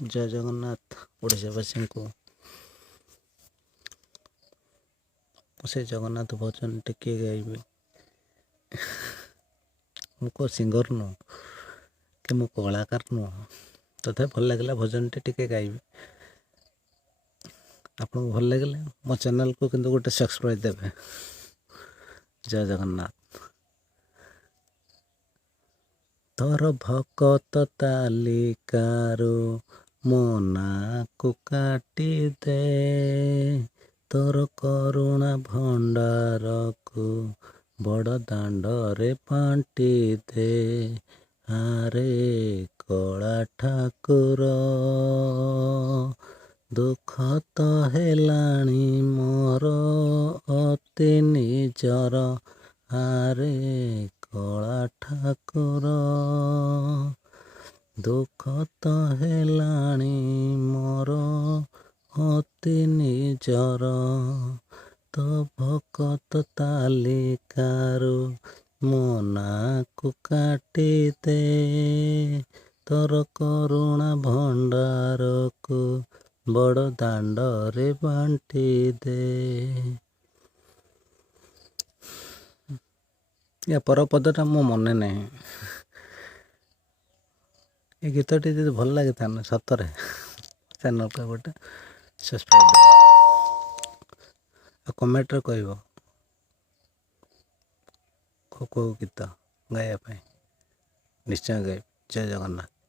ଜୟ ଜଗନ୍ନାଥ ଓଡ଼ିଶାବାସୀଙ୍କୁ। ସେ ଜଗନ୍ନାଥ ଭଜନ ଟିକେ ଗାଇବି। ମୁଁ କେଉଁ ସିଙ୍ଗର ନୁହଁ କି ମୁଁ କଳାକାର ନୁହଁ, ତଥାପି ଭଲ ଲାଗିଲା ଭଜନଟି ଟିକେ ଗାଇବି। ଆପଣଙ୍କୁ ଭଲ ଲାଗିଲେ ମୋ ଚ୍ୟାନେଲକୁ କିନ୍ତୁ ଗୋଟେ ସବସ୍କ୍ରାଇବ୍ ଦେବେ। ଜୟ ଜଗନ୍ନାଥ। ତୋର ଭକତ ତାଲିକାରୁ ମୋ ନାଁକୁ କାଟିଦେ, ତୋର କରୁଣା ଭଣ୍ଡାରକୁ ବଡ଼ ଦାଣ୍ଡରେ ବାଣ୍ଟି ଦେ। ଆରେ କଳା ଠାକୁର, ଦୁଃଖ ତ ହେଲାଣି ମୋର ଅତି ନିଜର। ଆରେ କଳା ଠାକୁର, ଦୁଃଖ ତ ହେଲାଣି ମୋର ଅତି ନିଜର। ତୋ ଭକତ ତାଲିକାରୁ ମୋ ନାଁକୁ କାଟିଦେ, ତୋର କରୁଣା ଭଣ୍ଡାରକୁ ବଡ଼ ଦାଣ୍ଡରେ ବାଣ୍ଟି ଦେ। ୟା ପର ପଦଟା ମୋ ମନେ ନାହିଁ। ଏ ଗୀତଟି ଯଦି ଭଲ ଲାଗିଥାନ୍ତା ସତରେ ଚ୍ୟାନେଲକୁ ଗୋଟେ ସବସ୍କ୍ରାଇବ୍ ଆଉ କମେଣ୍ଟରେ କହିବ କେଉଁ ଗୀତ ଗାଇବା ପାଇଁ। ନିଶ୍ଚୟ ଗାଇବି। ଜୟ ଜଗନ୍ନାଥ।